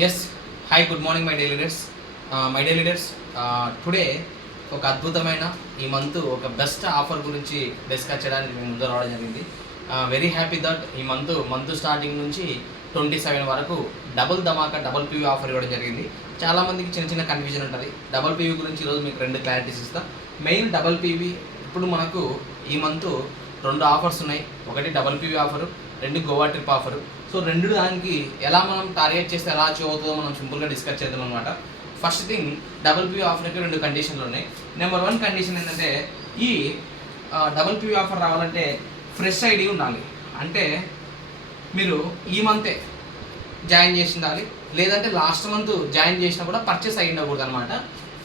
Yes hi good morning my daily leaders today ఒక అద్భుతమైన ఈ మంత్ ఒక బెస్ట్ ఆఫర్ గురించి డిస్కస్ చేయడానికి మేము ముందు రావడం జరిగింది. వెరీ హ్యాపీ దట్ ఈ మంత్ స్టార్టింగ్ నుంచి 27 వరకు డబుల్ ధమాకా డబుల్ పీవీ ఆఫర్ ఇవ్వడం జరిగింది. చాలామందికి చిన్న చిన్న కన్ఫ్యూజన్ ఉంటుంది. డబుల్ పీవీ గురించి ఈరోజు మీకు 2 క్లారిటీస్ ఇస్తాను. మెయిన్ డబుల్ పీవీ ఇప్పుడు మనకు ఈ మంత్ 2 ఆఫర్స్ ఉన్నాయి. ఒకటి double PV offer, 2 Goa trip offer. So 2 దానికి ఎలా మనం టార్గెట్ చేస్తే ఎలా అచీవ్ అవుతుందో మనం సింపుల్గా డిస్కస్ చేద్దాం అనమాట. ఫస్ట్ థింగ్, డబుల్ పీవీ ఆఫర్కి 2 కండిషన్లు ఉన్నాయి. నెంబర్ 1 కండిషన్ ఏంటంటే ఈ డబుల్ పీవీ ఆఫర్ రావాలంటే ఫ్రెష్ ఐడి ఉండాలి. అంటే మీరు ఈ మంతే జాయిన్ చేసి ఉండాలి, లేదంటే లాస్ట్ మంత్ జాయిన్ చేసినా కూడా పర్చేస్ అయి ఉండకూడదు అనమాట.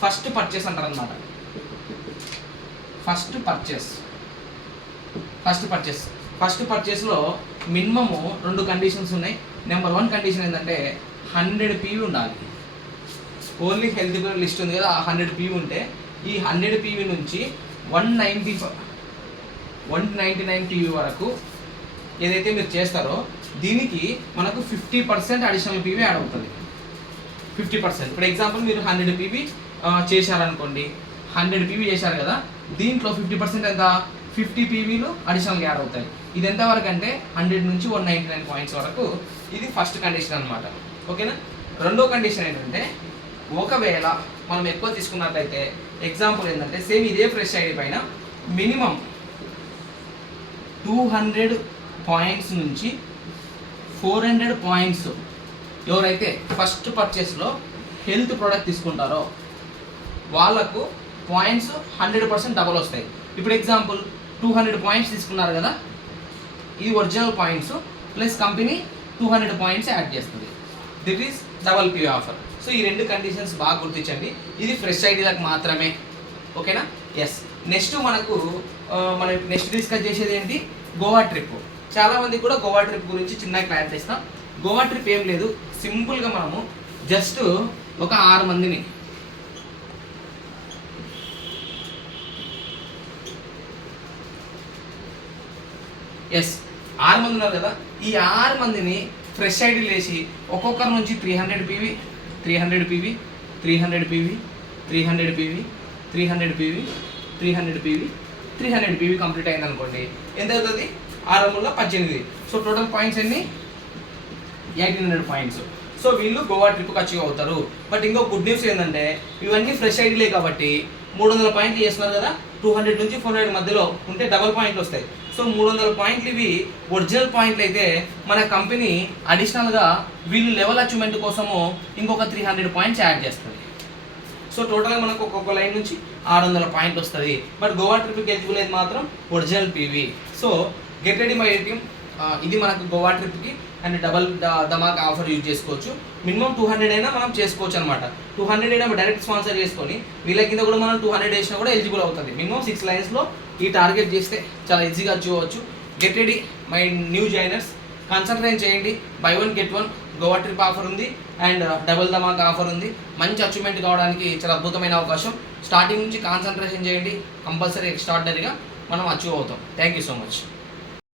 ఫస్ట్ పర్చేస్ అంటారు అనమాట. ఫస్ట్ పర్చేస్లో మినిమము 2 కండిషన్స్ ఉన్నాయి. నెంబర్ 1 కండిషన్ ఏంటంటే 100 పీవీ ఉండాలి. ఓన్లీ హెల్త్ కేర్ లిస్ట్ ఉంది కదా, 100 పీవీ ఉంటే ఈ 100 పీవీ నుంచి 199 పీవీ వరకు ఏదైతే మీరు చేస్తారో దీనికి మనకు 50% అడిషనల్ పీవీ యాడ్ అవుతుంది. 50%. ఇప్పుడు ఎగ్జాంపుల్ మీరు 100 పీవీ చేశారనుకోండి, 100 పీవీ చేశారు కదా, దీంట్లో 50% ఎంత, 50 పీవీలు అడిషనల్గా యాడ్ అవుతాయి. ఇది ఎంతవరకు అంటే 100 నుంచి 199 పాయింట్స్ వరకు. ఇది ఫస్ట్ కండిషన్ అనమాట. ఓకేనా. రెండో కండిషన్ ఏంటంటే ఒకవేళ మనం ఎక్కువ తీసుకున్నట్లయితే ఎగ్జాంపుల్ ఏంటంటే సేమ్ ఇదే ఫ్రెష్ ఐడి పైన మినిమం 200 పాయింట్స్ నుంచి 400 పాయింట్స్ ఎవరైతే ఫస్ట్ పర్చేస్లో హెల్త్ ప్రోడక్ట్ తీసుకుంటారో వాళ్ళకు పాయింట్స్ 100% డబల్ వస్తాయి. ఇప్పుడు ఎగ్జాంపుల్ 200 పాయింట్స్ తీసుకున్నారు కదా, ఇది original points plus company 200 points add చేస్తుంది. That is double P offer. So ఈ 2 కండిషన్స్ బాగా గుర్తించండి. ఇది ఫ్రెష్ ఐడీలకు మాత్రమే. ఓకేనా. ఎస్. నెక్స్ట్ మనం నెక్స్ట్ డిస్కస్ చేసేది ఏంటి, గోవా ట్రిప్. చాలామంది కూడా గోవా ట్రిప్ గురించి చిన్న క్లారిటీ ఇస్తాం. గోవా ట్రిప్ ఏం లేదు, సింపుల్గా మనము జస్ట్ ఒక 6 మందిని ఎస్ 6 మంది ఉన్నారు కదా, ఈ 6 మందిని ఫ్రెష్ ఐడీలు వేసి ఒక్కొక్కరి నుంచి 300 PV 300 PV 300 PV 300 PV 300 PV 300 PV 300 PV complete అయింది అనుకోండి, ఎంత అవుతుంది, 6×18. సో టోటల్ పాయింట్స్ ఎన్ని, 1800 పాయింట్స్. సో వీళ్ళు గోవా ట్రిప్కి అచీవ్ అవుతారు. బట్ ఇంకో గుడ్ న్యూస్ ఏంటంటే ఇవన్నీ ఫ్రెష్ ఐడీలే కాబట్టి 300 పాయింట్లు చేస్తున్నారు కదా, 200 నుంచి 400 మధ్యలో ఉంటే డబల్ పాయింట్లు వస్తాయి. సో 300 పాయింట్లు ఇవి ఒరిజినల్ పాయింట్లు అయితే మన కంపెనీ అడిషనల్గా వీళ్ళు లెవెల్ అచీవ్మెంట్ కోసము ఇంకొక 300 పాయింట్స్ యాడ్ చేస్తుంది. సో టోటల్గా మనకు ఒక్కొక్క లైన్ నుంచి 600 పాయింట్లు వస్తుంది. బట్ గోవా ట్రిప్కి ఎలిజిబుల్ అయితే మాత్రం original PV. So get ready my team. ఇది మనకు గోవా ట్రిప్కి and double Dhamaka offer use చేసుకోవచ్చు. మినిమం 200 అయినా మనం చేసుకోవచ్చు అనమాట. 200 అయినా డైరెక్ట్ స్పాన్సర్ చేసుకొని వీళ్ళ కింద కూడా మనం 200 వేసినా కూడా ఎలిజిబుల్ అవుతుంది. మినిమం 6 లైన్స్లో ఈ టార్గెట్ చేస్తే చాలా ఈజీగా అచీవ్ అవ్వచ్చు. Get ready my new joiners. Concentrate చేయండి. Buy 1 get 1 Goa trip offer ఉంది అండ్ డబుల్ ధమాకా ఆఫర్ ఉంది. మంచి అచీవ్మెంట్ కావడానికి చాలా అద్భుతమైన అవకాశం. స్టార్టింగ్ నుంచి కాన్సన్ట్రేషన్ చేయండి, కంపల్సరీ ఎక్స్ట్రాడినరీగా మనం అచీవ్ అవుతాం. Thank you so much.